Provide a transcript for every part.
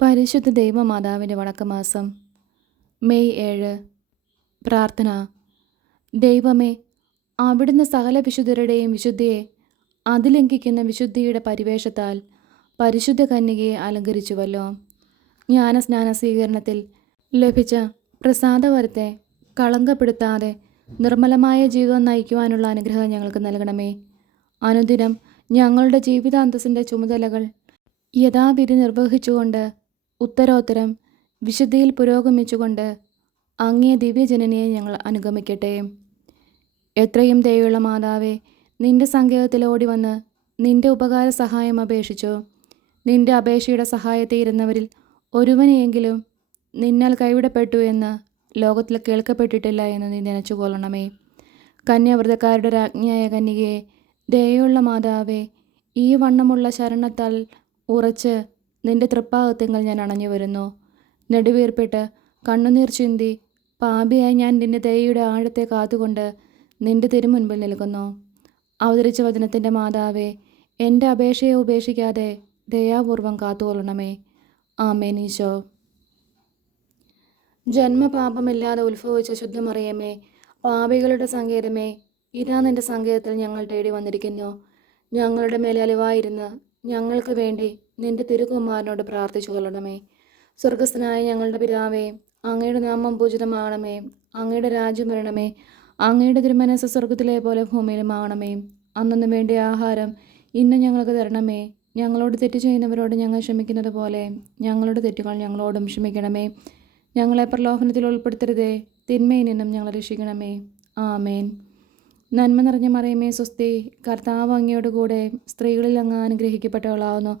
പരിശുദ്ധ ദൈവമാതാവിന്റെ വടക്കമാസം മെയ് ഏഴ് പ്രാർത്ഥന. ദൈവമേ അവിടുന്ന് സകല വിശുദ്ധരുടെയും വിശുദ്ധിയെ അതിലംഘിക്കുന്ന വിശുദ്ധിയുടെ പരിവേഷത്താൽ പരിശുദ്ധ കന്യകയെ അലങ്കരിച്ചുവല്ലോ. ജ്ഞാനസ്നാന സ്വീകരണത്തിൽ ലഭിച്ച പ്രസാദവരത്തെ കളങ്കപ്പെടുത്താതെ നിർമ്മലമായ ജീവിതം നയിക്കുവാനുള്ള അനുഗ്രഹം ഞങ്ങൾക്ക് നൽകണമേ. അനുദിനം ഞങ്ങളുടെ ജീവിതാന്തസ്സിന്റെ ചുമതലകൾ യഥാവിധി നിർവഹിച്ചുകൊണ്ട് ഉത്തരോത്തരം വിശുദ്ധിയിൽ പുരോഗമിച്ചുകൊണ്ട് അങ്ങേ ദിവ്യജനനിയെ ഞങ്ങൾ അനുഗമിക്കട്ടെ. എത്രയും ദയുള്ള മാതാവേ നിന്റെ സങ്കേതത്തിൽ ഓടി വന്ന് നിന്റെ ഉപകാര സഹായം അപേക്ഷിച്ചു. നിന്റെ അപേക്ഷയുടെ സഹായത്തെ ഇരുന്നവരിൽ ഒരുവനെയെങ്കിലും നിന്നാൽ കൈവിടപ്പെട്ടു എന്ന് ലോകത്തിൽ കേൾക്കപ്പെട്ടിട്ടില്ല എന്ന് നീ നനച്ചുകൊള്ളണമേ. കന്യാവ്രതക്കാരുടെ രാജ്ഞിയായ കന്യകയെ ദയുള്ള മാതാവേ ഈ വണ്ണമുള്ള ശരണത്താൽ ഉറച്ച് നിന്റെ തൃപ്പാകത്യങ്ങൾ ഞാൻ അണഞ്ഞു വരുന്നു. നെടുവീർപ്പിട്ട് കണ്ണുനീർ ചിന്തി പാപിയായി ഞാൻ നിന്റെ ദയയുടെ ആഴത്തെ കാത്തുകൊണ്ട് നിന്റെ തിരുമുൻപിൽ നിൽക്കുന്നു. അവതരിച്ച വചനത്തിന്റെ മാതാവേ എന്റെ അപേക്ഷയെ ഉപേക്ഷിക്കാതെ ദയാപൂർവം കാത്തുകൊള്ളണമേ. ആമേനീശോ ജന്മപാപമില്ലാതെ ഉത്ഭവിച്ച ശുദ്ധമറിയമേ പാപികളുടെ സങ്കേതമേ ഇതാ നിന്റെ സങ്കേതത്തിൽ ഞങ്ങൾ തേടി വന്നിരിക്കുന്നു. ഞങ്ങളുടെ മേലെ അലിവായിരുന്ന് ഞങ്ങൾക്ക് വേണ്ടി നിന്റെ തിരുകുമാരനോട് പ്രാർത്ഥിച്ചു കൊള്ളണമേ. സ്വർഗസ്ഥനായ ഞങ്ങളുടെ പിതാവേ അങ്ങയുടെ നാമം പൂജിതമാകണമേ അങ്ങയുടെ രാജ്യം വരണമേ. അങ്ങയുടെ തിരുമനസ് സ്വർഗത്തിലെ പോലെ ഭൂമിയിലും ആകണമേ അന്നു വേണ്ടിയ ആഹാരം ഇന്ന് ഞങ്ങൾക്ക് തരണമേ. ഞങ്ങളോട് തെറ്റ് ചെയ്യുന്നവരോട് ഞങ്ങൾ ക്ഷമിക്കുന്നത് പോലെ ഞങ്ങളുടെ തെറ്റുകൾ ഞങ്ങളോടും ക്ഷമിക്കണമേ. ഞങ്ങളെ പ്രലോഭനത്തിൽ ഉൾപ്പെടുത്തരുതേ. തിന്മയിൽ നിന്നും ഞങ്ങളെ രക്ഷിക്കണമേ. ആമേൻ. നന്മ നിറഞ്ഞ മറിയമേ സ്വസ്തി. കർത്താവ് അങ്ങയോട് കൂടെ സ്ത്രീകളിൽ അങ്ങ് അനുഗ്രഹിക്കപ്പെട്ടവളാവുന്നു.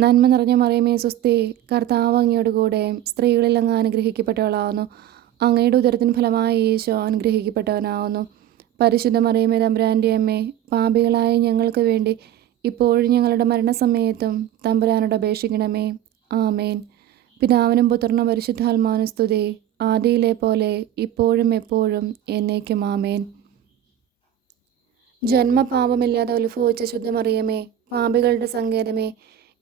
നന്മ നിറഞ്ഞ മറിയമേ സ്വസ്തി കർത്താവ് അങ്ങയോട് കൂടെ സ്ത്രീകളിൽ അങ്ങ് അനുഗ്രഹിക്കപ്പെട്ടവളാവുന്നു. അങ്ങയുടെ ഉദരത്തിന് ഫലമായി ഈശോ അനുഗ്രഹിക്കപ്പെട്ടവനാവുന്നു. പരിശുദ്ധ മറിയമേ തമ്പുരാന്റെ അമ്മേ പാപികളായ ഞങ്ങൾക്ക് വേണ്ടി ഇപ്പോഴും ഞങ്ങളുടെ മരണസമയത്തും തമ്പുരാനോട് അപേക്ഷിക്കണമേ. ആമേൻ. പിതാവിനും പുത്രനും പരിശുദ്ധാത്മാവിനും സ്തുതി. ആദിയിലെ പോലെ ഇപ്പോഴും എപ്പോഴും എന്നേക്കും ആമേൻ. ജന്മപാപമില്ലാതെ ഉത്ഭവിച്ച ശുദ്ധമറിയമേ പാപികളുടെ സങ്കേതമേ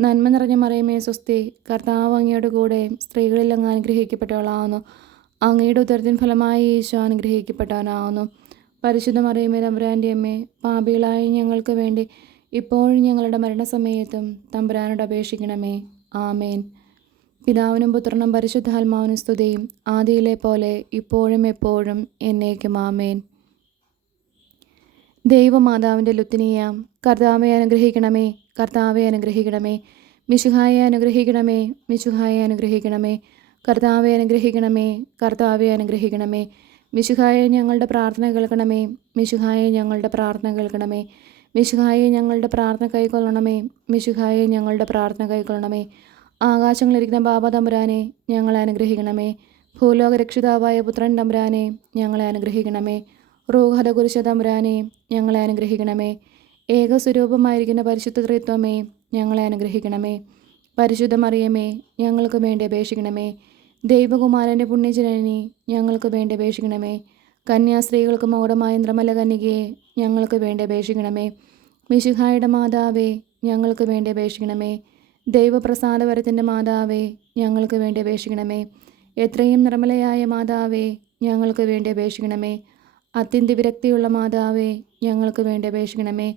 നന്മ നിറഞ്ഞ മറിയമേ സ്വസ്തി കർത്താവ് അങ്ങയുടെ കൂടെ സ്ത്രീകളിൽ അങ്ങ് അനുഗ്രഹിക്കപ്പെട്ടവളാവുന്നു. അങ്ങയുടെ ഉദരത്തിൻ ഫലമായി ഈശോ അനുഗ്രഹിക്കപ്പെട്ടവനാവുന്നു. പരിശുദ്ധ മറിയമേ തമ്പുരാന്റെ അമ്മേ പാപികളായ ഞങ്ങൾക്ക് വേണ്ടി ഇപ്പോഴും ഞങ്ങളുടെ മരണസമയത്തും തമ്പുരാനോട് അപേക്ഷിക്കണമേ. ആമേൻ. പിതാവിനും പുത്രനും പരിശുദ്ധാത്മാവിനും സ്തുതിയും ആദിയിലെ പോലെ ഇപ്പോഴും എപ്പോഴും എന്നേക്കും ആമേൻ. ദൈവമാതാവിന്റെ ലുത്തിനിയാം കർത്താവെ അനുഗ്രഹിക്കണമേ. കർത്താവെ അനുഗ്രഹിക്കണമേ. മിശുഹായെ അനുഗ്രഹിക്കണമേ. മിശുഹായെ അനുഗ്രഹിക്കണമേ. കർത്താവെ അനുഗ്രഹിക്കണമേ. കർത്താവെ അനുഗ്രഹിക്കണമേ. മിശുഹായെ ഞങ്ങളുടെ പ്രാർത്ഥന കേൾക്കണമേ. മിശുഹായെ ഞങ്ങളുടെ പ്രാർത്ഥന കേൾക്കണമേ. മിശുഹായെ ഞങ്ങളുടെ പ്രാർത്ഥന കൈക്കൊള്ളണമേ. മിശുഹായെ ഞങ്ങളുടെ പ്രാർത്ഥന കൈക്കൊള്ളണമേ. ആകാശങ്ങളിരിക്കുന്ന ബാബ തമ്പുരാനെ ഞങ്ങളെ അനുഗ്രഹിക്കണമേ. ഭൂലോക രക്ഷിതാവായ പുത്രൻ തമ്പുരാനെ ഞങ്ങളെ അനുഗ്രഹിക്കണമേ. റോഹത കുരിശ തമ്പുരാനെ ഞങ്ങളെ അനുഗ്രഹിക്കണമേ. ഏകസ്വരൂപമായിരിക്കുന്ന പരിശുദ്ധ ത്രിത്വമേ ഞങ്ങളെ അനുഗ്രഹിക്കണമേ. പരിശുദ്ധ മറിയമേ ഞങ്ങൾക്ക് വേണ്ടി അപേക്ഷിക്കണമേ. ദൈവകുമാരന്റെ പുണ്യജനനി ഞങ്ങൾക്ക് വേണ്ടി അപേക്ഷിക്കണമേ. കന്യാസ്ത്രീകൾക്ക് മൗഢമായ ഇന്ദ്രമല കന്യകയെ ഞങ്ങൾക്ക് വേണ്ടി അപേക്ഷിക്കണമേ. മിശിഹായുടെ മാതാവേ ഞങ്ങൾക്ക് വേണ്ടി അപേക്ഷിക്കണമേ. ദൈവപ്രസാദപരത്തിന്റെ മാതാവേ ഞങ്ങൾക്ക് വേണ്ടി അപേക്ഷിക്കണമേ. എത്രയും നിർമ്മലയായ മാതാവേ ഞങ്ങൾക്ക് വേണ്ടി അപേക്ഷിക്കണമേ. അത്യന്തി വിരക്തിയുള്ള മാതാവേ ഞങ്ങൾക്ക് വേണ്ടി അപേക്ഷിക്കണമേ.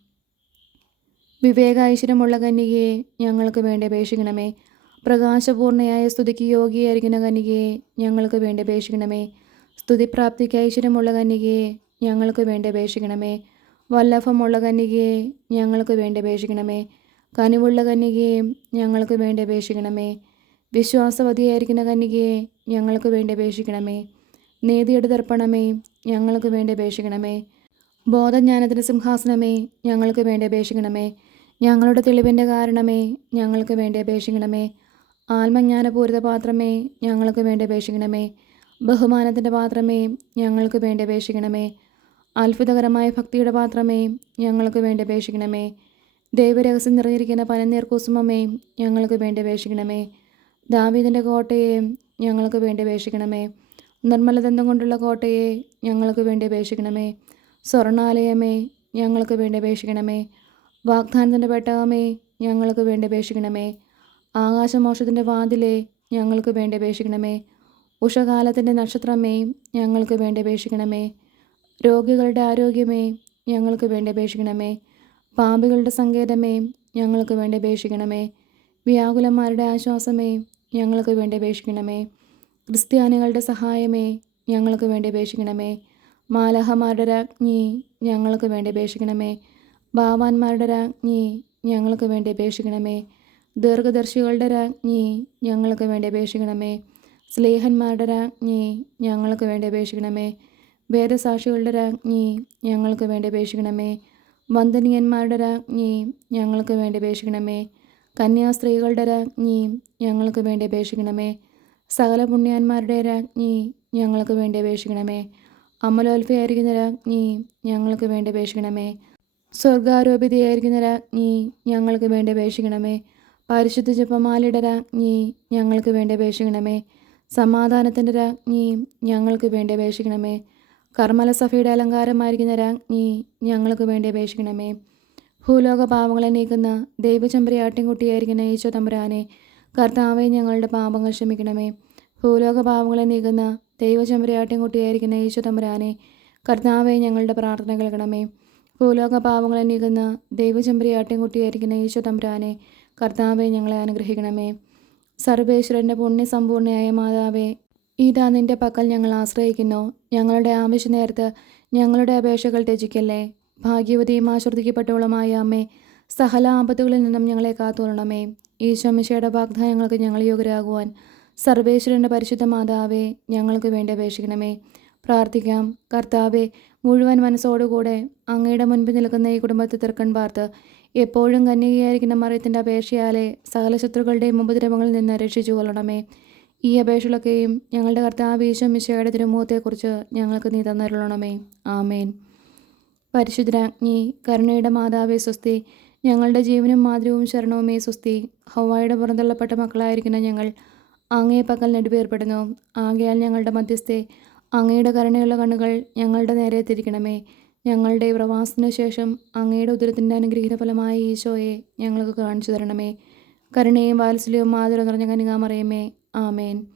വിവേകാൈശ്വര്യമുള്ള കന്യകയെ ഞങ്ങൾക്ക് വേണ്ടി അപേക്ഷിക്കണമേ. പ്രകാശപൂർണയായ സ്തുതിക്ക് യോഗിയായിരിക്കുന്ന കന്യകയെ ഞങ്ങൾക്ക് വേണ്ടി അപേക്ഷിക്കണമേ. സ്തുതിപ്രാപ്തിക്ക് ഐശ്വര്യമുള്ള കന്യകയെ ഞങ്ങൾക്ക് വേണ്ടി അപേക്ഷിക്കണമേ. വല്ലഭമുള്ള കന്യകയെ ഞങ്ങൾക്ക് വേണ്ടി അപേക്ഷിക്കണമേ. കനിവുള്ള കന്യകയെ ഞങ്ങൾക്ക് വേണ്ടി അപേക്ഷിക്കണമേ. വിശ്വാസവതിയായിരിക്കുന്ന കന്യകയെ ഞങ്ങൾക്ക് വേണ്ടി അപേക്ഷിക്കണമേ. നീതിയുടെ തർപ്പണമേ ഞങ്ങൾക്ക് വേണ്ടി അപേക്ഷിക്കണമേ. ബോധജ്ഞാനത്തിന്റെ സിംഹാസനമേ ഞങ്ങൾക്ക് വേണ്ടി അപേക്ഷിക്കണമേ. ഞങ്ങളുടെ തെളിവിന്റെ കാരണമേ ഞങ്ങൾക്ക് വേണ്ടി അപേക്ഷിക്കണമേ. ആത്മജ്ഞാനപൂരിത പാത്രമേ ഞങ്ങൾക്ക് വേണ്ടി അപേക്ഷിക്കണമേ. ബഹുമാനത്തിന്റെ പാത്രമേ ഞങ്ങൾക്ക് വേണ്ടി അപേക്ഷിക്കണമേ. അത്ഭുതകരമായ ഭക്തിയുടെ പാത്രമേ ഞങ്ങൾക്ക് വേണ്ടി അപേക്ഷിക്കണമേ. ദൈവരഹസ്യം നിറഞ്ഞിരിക്കുന്ന പനനീർ കുസുമമേ ഞങ്ങൾക്ക് വേണ്ടി അപേക്ഷിക്കണമേ. ദാവീദിന്റെ കോട്ടയെ ഞങ്ങൾക്ക് വേണ്ടി അപേക്ഷിക്കണമേ. നിർമ്മലദന്തം കൊണ്ടുള്ള കോട്ടയെ ഞങ്ങൾക്ക് വേണ്ടി അപേക്ഷിക്കണമേ. സ്വർണാലയമേ ഞങ്ങൾക്ക് വേണ്ടി അപേക്ഷിക്കണമേ. വാഗ്ദാനത്തിന്റെ പെട്ടകമേ ഞങ്ങൾക്ക് വേണ്ടി അപേക്ഷിക്കണമേ. ആകാശമോക്ഷത്തിന്റെ വാതിലെ ഞങ്ങൾക്ക് വേണ്ടി അപേക്ഷിക്കണമേ. ഉഷകാലത്തിന്റെ നക്ഷത്രമേ ഞങ്ങൾക്ക് വേണ്ടി അപേക്ഷിക്കണമേ. രോഗികളുടെ ആരോഗ്യമേ ഞങ്ങൾക്ക് വേണ്ടി അപേക്ഷിക്കണമേ. പാമ്പുകളുടെ സങ്കേതമേ ഞങ്ങൾക്ക് വേണ്ടി അപേക്ഷിക്കണമേ. വ്യാകുലന്മാരുടെ ആശ്വാസമേ ഞങ്ങൾക്ക് വേണ്ടി അപേക്ഷിക്കണമേ. ക്രിസ്ത്യാനികളുടെ സഹായമേ ഞങ്ങൾക്ക് വേണ്ടി അപേക്ഷിക്കണമേ. മാലഹമാരുടെ രാജ്ഞി ഞങ്ങൾക്ക് വേണ്ടി അപേക്ഷിക്കണമേ. ബാവാന്മാരുടെ രാജ്ഞി ഞങ്ങൾക്ക് വേണ്ടി അപേക്ഷിക്കണമേ. ദീർഘദർശികളുടെ രാജ്ഞി ഞങ്ങൾക്ക് വേണ്ടി അപേക്ഷിക്കണമേ. സ്ലേഹന്മാരുടെ രാജ്ഞി ഞങ്ങൾക്ക് വേണ്ടി അപേക്ഷിക്കണമേ. വേദസാക്ഷികളുടെ രാജ്ഞി ഞങ്ങൾക്ക് വേണ്ടി അപേക്ഷിക്കണമേ. വന്ദനീയന്മാരുടെ രാജ്ഞി ഞങ്ങൾക്ക് വേണ്ടി അപേക്ഷിക്കണമേ. കന്യാസ്ത്രീകളുടെ രാജ്ഞി ഞങ്ങൾക്ക് വേണ്ടി അപേക്ഷിക്കണമേ. സകല പുണ്യാന്മാരുടെ രാജ്ഞി ഞങ്ങൾക്ക് വേണ്ടി അപേക്ഷിക്കണമേ. അമലോൽഫയായിരിക്കുന്ന രാജ്ഞി ഞങ്ങൾക്ക് വേണ്ടി അപേക്ഷിക്കണമേ. സ്വർഗാരോപിതയായിരിക്കുന്ന രാജ്ഞി ഞങ്ങൾക്ക് വേണ്ടി അപേക്ഷിക്കണമേ. പരിശുദ്ധ ജപമാലയുടെ രാജ്ഞി ഞങ്ങൾക്ക് വേണ്ടി അപേക്ഷിക്കണമേ. സമാധാനത്തിന്റെ രാജ്ഞി ഞങ്ങൾക്ക് വേണ്ടി അപേക്ഷിക്കണമേ. കർമ്മലസഭയുടെ അലങ്കാരമായിരിക്കുന്ന രാജ്ഞി ഞങ്ങൾക്ക് വേണ്ടി അപേക്ഷിക്കണമേ. ഭൂലോക പാവങ്ങളെ നീക്കുന്ന ദൈവചമ്പരി ആട്ടിൻകുട്ടിയായിരിക്കുന്ന ഈശോ തമ്പുരാനെ കർത്താവെ ഞങ്ങളുടെ പാപങ്ങൾ ക്ഷമിക്കണമേ. ഭൂലോക പാവങ്ങളെ നീക്കുന്ന ദൈവചമ്പരി ആട്ടിൻകുട്ടിയായിരിക്കുന്ന ഈശോ തമ്പുരാനെ കർത്താവെ ഞങ്ങളുടെ പ്രാർത്ഥന കേൾക്കണമേ. ഭൂലോക പാവങ്ങളെ നീക്കുന്ന ദൈവചമ്പരി ആട്ടിൻകുട്ടിയായിരിക്കുന്ന ഈശോ തമ്പുരാനെ കർത്താവെ ഞങ്ങളെ അനുഗ്രഹിക്കണമേ. സർവേശ്വരന്റെ പുണ്യസമ്പൂർണയായ മാതാവേ ഇതാ നിന്റെ പക്കൽ ഞങ്ങൾ ആശ്രയിക്കുന്നു. ഞങ്ങളുടെ ആവശ്യ നേരത്ത് ഞങ്ങളുടെ അപേക്ഷകൾ ത്യജിക്കല്ലേ. ഭാഗ്യവതിയും ആശ്രദിക്കപ്പെട്ടവളുമായ അമ്മേ സകല ആപത്തുകളിൽ നിന്നും ഞങ്ങളെ കാത്തുകൊള്ളണമേ ഈശോമിശയുടെ വാഗ്ദാനങ്ങൾക്ക് ഞങ്ങൾ യോഗ്യരാകുവാൻ സർവേശ്വരന്റെ പരിശുദ്ധ മാതാവേ ഞങ്ങൾക്ക് വേണ്ടി അപേക്ഷിക്കണമേ. പ്രാർത്ഥിക്കാം. കർത്താവെ മുഴുവൻ മനസ്സോടുകൂടെ അങ്ങയുടെ മുൻപിൽ നിൽക്കുന്ന ഈ കുടുംബത്തെ തീർക്കൺ പാർത്ത് എപ്പോഴും കന്യകയായിരിക്കുന്ന മറിയത്തിന്റെ അപേക്ഷയാലെ സകല ശത്രുക്കളുടെയും ഉപദ്രവങ്ങളിൽ നിന്ന് രക്ഷിച്ചു കൊള്ളണമേ. ഈ അപേക്ഷകളൊക്കെയും ഞങ്ങളുടെ കർത്താവ് ഈശോ മിശയുടെ തിരുമുഖത്തെക്കുറിച്ച് ഞങ്ങൾക്ക് നീ തന്നരുളണമേ. ആമേൻ. പരിശുദ്ധരാജ്ഞി കരുണയുടെ മാതാവേ സ്വസ്തി ഞങ്ങളുടെ ജീവനും മാതൃവും ശരണവുമേ സ്വസ്തി ഹവായുടെ പുറന്തള്ളപ്പെട്ട മക്കളായിരിക്കുന്ന ഞങ്ങൾ അങ്ങേ പക്കൽ നെടുവേർപ്പെടുന്നു ആകയാൽ ഞങ്ങളുടെ മധ്യസ്ഥെ അങ്ങയുടെ കരുണയുള്ള കണ്ണുകൾ ഞങ്ങളുടെ നേരെ തിരിക്കണമേ ഞങ്ങളുടെ പ്രവാസത്തിന് ശേഷം അങ്ങയുടെ ഉദരത്തിന്റെ അനുഗ്രഹീത ഫലമായ ഈശോയെ ഞങ്ങൾക്ക് കാണിച്ചു തരണമേ. കരുണയും വാത്സല്യവും മാതൃ നിറഞ്ഞ കനികാമറിയമേ ആമേൻ.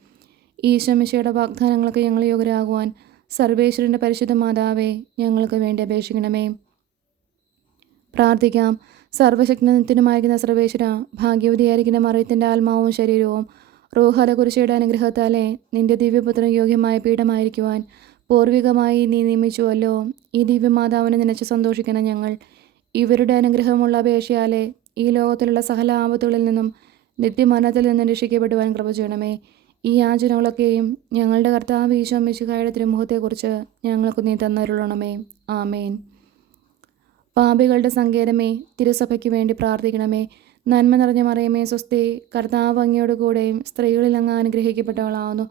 ഈശോമിശയുടെ വാഗ്ദാനങ്ങൾക്ക് ഞങ്ങൾ യോഗ്യരാകുവാൻ സർവേശ്വരന്റെ പരിശുദ്ധ മാതാവേ ഞങ്ങൾക്ക് വേണ്ടി അപേക്ഷിക്കണമേ. പ്രാർത്ഥിക്കാം. സർവശക്തത്തിനുമായിരിക്കുന്ന സർവേശ്വര ഭാഗ്യവതിയായിരിക്കുന്ന മറിയത്തിന്റെ ആത്മാവും ശരീരവും റോഹല കുരിശയുടെ അനുഗ്രഹത്താലെ നിന്റെ ദിവ്യപുത്രൻ യോഗ്യമായ പീഠമായിരിക്കുവാൻ പൂർവികമായി നീ നിയമിച്ചുവല്ലോ. ഈ ദിവ്യമാതാവിനെ നനച്ച് സന്തോഷിക്കണം ഞങ്ങൾ. ഇവരുടെ അനുഗ്രഹമുള്ള അപേക്ഷയാലെ ഈ ലോകത്തിലുള്ള സകല ആപത്തുകളിൽ നിന്നും നിത്യമരണത്തിൽ നിന്നും രക്ഷിക്കപ്പെടുവാൻ കൃപ ചെയ്യണമേ. ഈ യാചനകളൊക്കെയും ഞങ്ങളുടെ കർത്താവ് ഈശോ മിശുഖായുടെ തിരുമുഖത്തെക്കുറിച്ച് ഞങ്ങൾക്ക് നീ തന്നരുളണമേ. ആമേൻ. പാപികളുടെ സങ്കേതമേ തിരുസഭയ്ക്ക് വേണ്ടി പ്രാർത്ഥിക്കണമേ. നന്മ നിറഞ്ഞ മറിയമേ സ്വസ്തി കർത്താവ് അങ്ങയോട് കൂടെയും സ്ത്രീകളിൽ അങ്ങ് അനുഗ്രഹിക്കപ്പെട്ടവളാവുന്നു.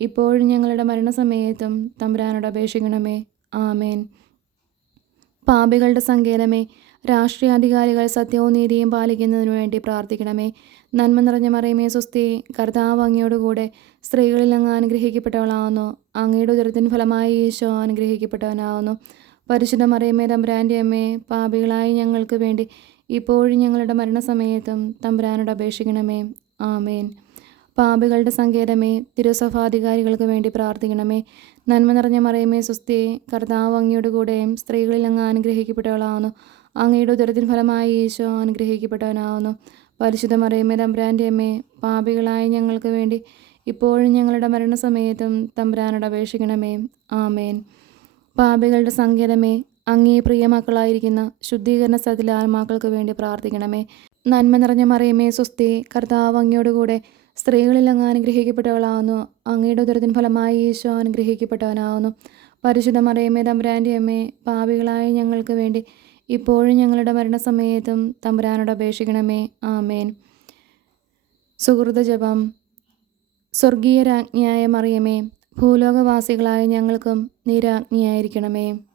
ഇപ്പോഴും ഞങ്ങളുടെ മരണസമയത്തും തമ്പുരാനോട് അപേക്ഷിക്കണമേ. ആമേൻ. പാപികളുടെ സങ്കേതമേ രാഷ്ട്രീയാധികാരികൾ സത്യവും നീതിയും പാലിക്കുന്നതിനു വേണ്ടി പ്രാർത്ഥിക്കണമേ. നന്മ നിറഞ്ഞ മറിയമേ സ്വസ്തി കർത്താവ് അങ്ങയോടുകൂടെ സ്ത്രീകളിൽ അങ്ങ് അനുഗ്രഹിക്കപ്പെട്ടവളാവുന്നു. അങ്ങയുടെ ഉദരത്തിന് ഫലമായി ഈശോ അനുഗ്രഹിക്കപ്പെട്ടവനാവുന്നു. പരിശുദ്ധ മറിയമേ തമ്പുരാന്റെ അമ്മേ പാപികളായി ഞങ്ങൾക്ക് വേണ്ടി ഇപ്പോഴും ഞങ്ങളുടെ മരണസമയത്തും തമ്പുരാനോട് അപേക്ഷിക്കണമേ. ആമേൻ. പാപികളുടെ സങ്കേതമേ തിരുസഭാധികാരികൾക്ക് വേണ്ടി പ്രാർത്ഥിക്കണമേ. നന്മ നിറഞ്ഞ മറിയമേ സുസ്തി കർത്താവ് അങ്ങയുടെ കൂടെയും സ്ത്രീകളിൽ അങ്ങ് അനുഗ്രഹിക്കപ്പെട്ടവളാവുന്നു. അങ്ങയുടെ ഉദരത്തിൻ ഫലമായി ഈശോ അനുഗ്രഹിക്കപ്പെട്ടവനാവുന്നു. പരിശുദ്ധ മറിയമേ തമ്പ്രാന്റെ അമ്മേ പാപികളായ ഞങ്ങൾക്ക് വേണ്ടി ഇപ്പോഴും ഞങ്ങളുടെ മരണസമയത്തും തമ്പ്രാനോട് അപേക്ഷിക്കണമേ. ആമേൻ. പാപികളുടെ സങ്കേതമേ അങ്ങേ പ്രിയമക്കളായിരിക്കുന്ന ശുദ്ധീകരണ സ്ഥലത്തിലെ ആത്മാക്കൾക്ക് വേണ്ടി പ്രാർത്ഥിക്കണമേ. നന്മ നിറഞ്ഞ മറിയമേ സുസ്തി കർത്താവ് അങ്ങയോടുകൂടെ സ്ത്രീകളിൽ അങ്ങ് അനുഗ്രഹിക്കപ്പെട്ടവളാവുന്നു. അങ്ങയുടെ ഉദരത്തിൻ ഫലമായി ഈശോ അനുഗ്രഹിക്കപ്പെട്ടവനാവുന്നു. പരിശുദ്ധ മറിയമ്മേ തമ്പുരാന്റെ അമ്മേ പാപികളായ ഞങ്ങൾക്ക് വേണ്ടി ഇപ്പോഴും ഞങ്ങളുടെ മരണസമയത്തും തമ്പുരാനോട് അപേക്ഷിക്കണമേ. ആമേൻ. സുഹൃത ജപം. സ്വർഗീയ രാജ്ഞിയായ മറിയമേ ഭൂലോകവാസികളായ ഞങ്ങൾക്കും നീ രാജ്ഞിയായിരിക്കണമേ